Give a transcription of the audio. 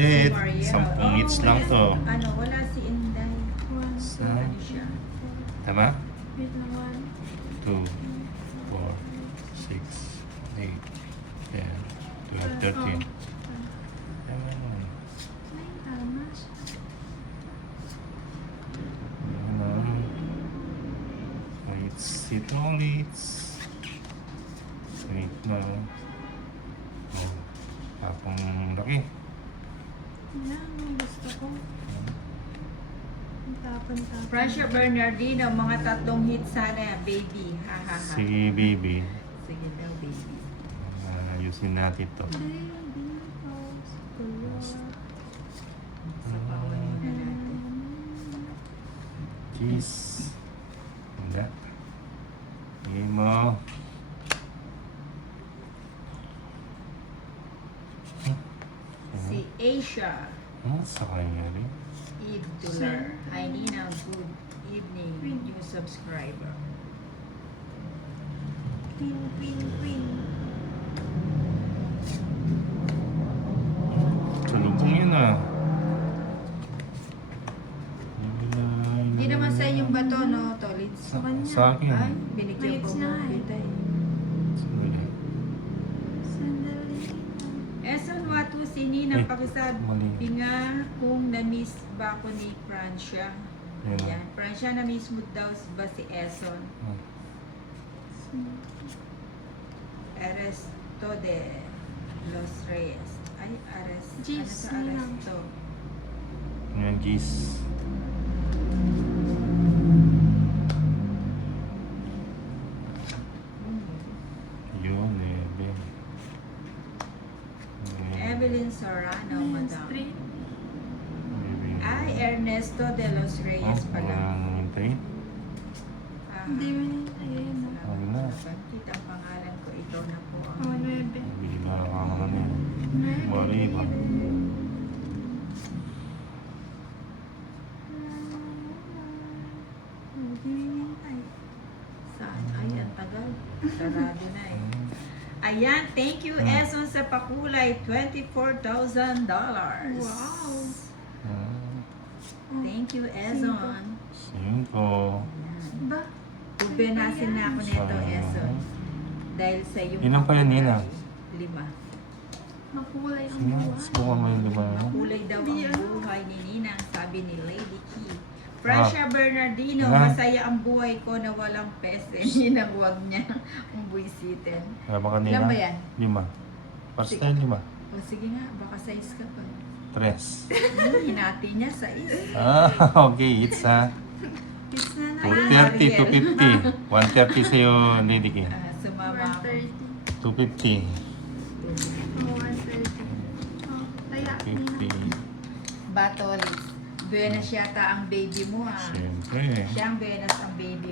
ulit. Mariel. 10 hits lang to. Ano, wala si Inday. Sa, Ano siya? tama? Wait lang, 2, 4, 6, 8, 10, 12, 13. Tama yun. Ay, tama siya. Ano? Wait, sit ulit. Wait na. Oh, tapong laki. Yan, ang gusto ko. Ang tapan-tapan. Francia Bernardino, mga 3 hits sana, baby. Ha, ha, ha. Sige, baby. Sige daw, baby. Ayusin natin to. Baby, house, Sapawan muna natin. Cheese. Hindi. Hindi mo. Si Asia. Sa kanya rin. Eve Dular. Hi Nina, good evening. New subscriber. Queen, queen, queen. Salubong yun ah. Hindi naman sa yung bato, no, Tolits? Sa, kanya. sa akin. Ay, binigyan ko Maits na mo eh. kita eh. Sandali. Sandali. Eson Watu si Nina Eh, pakisabi mali. nga kung na-miss ba ako ni Francia. Yan. Yan. Francia, na-miss mo daw ba si Eson? Aresto de Los Reyes. Ay, Jeez, ano Nina. sa Aresto? Yan, Gis. Yun, Ebe. Evelyn Sorano, Main madam. Street. Ay, Ernesto de Los Reyes pala. Hintay. Ah, Hindi mo na ayun. Ano na? Kita ang pangalan ko. Ito na po ang... Oh, 9. Bili na ako ano yun. Mali ba? Saan? Ay, ang tagal. Sarado na eh. Ayan, thank you, Eson, sa pakulay. $24,000. Wow. Thank you, Eson. 5. Ba? Ubenasin na ako nito, Eson. Dahil sa yung... Ilan pa yan, Nina? 5. Makulay ang Sige, buwan. subukan mo yung lima. Kulay daw Hindi ang ano. buhay ni Nina, sabi ni Lady Key. Francia Bernardino, Ah. masaya ang buhay ko na walang pese. Ninang huwag niya ang buwisitin. Wala ba kanina? Ilan ba yan? 5. Para Sige. tayo 5. O sige nga, baka size ka pa. 3. Hinati niya size. Okay, it's ha. It's na na. 230, 250. 130 sa'yo, Lady King. Sumama ako. 130. 250. Oh, 130. Oh, taya. 50. Batolis. Buenas yata ang baby mo ha. Siyempre. Siya ang Buenas ang baby